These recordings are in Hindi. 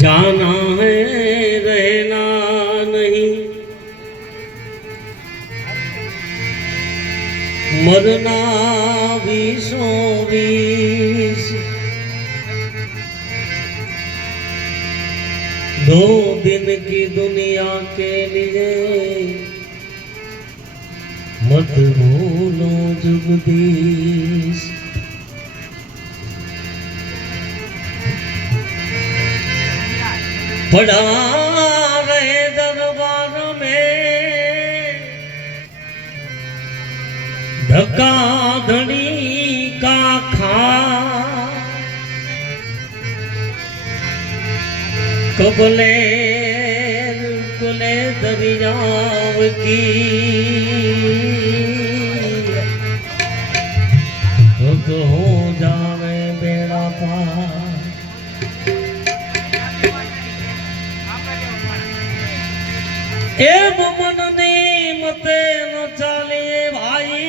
जाना है रहना नहीं, मरना भी 120। 2 दिन की दुनिया के लिए मत भूलो जुगदीश। पड़ा रहे दरबार में धक्का धड़ी का खा, कबले कुले दरियाव की तो हो जावे बेड़ा पार। ए मन ने मते न चाले भाई,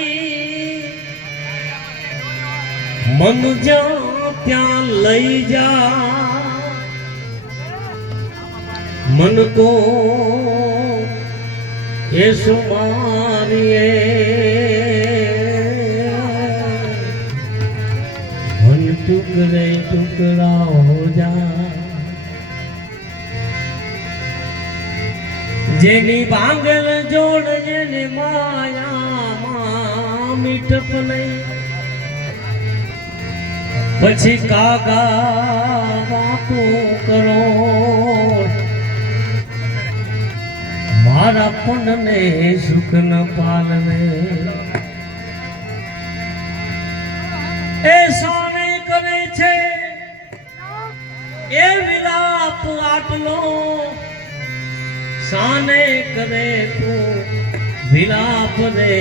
मन जा त्या लई जा, मन को ये सुमारिए मन टुकड़े टुकड़ा हो जा। जेनी भांगल जोड़ जेने माया मां मीठप नहीं, पछी कागा बापू करो मारा पुन ने सुख न पालवे। ऐसा नहीं करे छे ए विलाप आटलो, साने करे तू विलाप रे।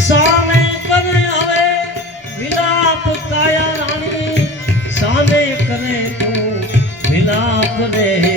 साने करे हवे विलाप काया रानी, साने करे तू विलाप रे।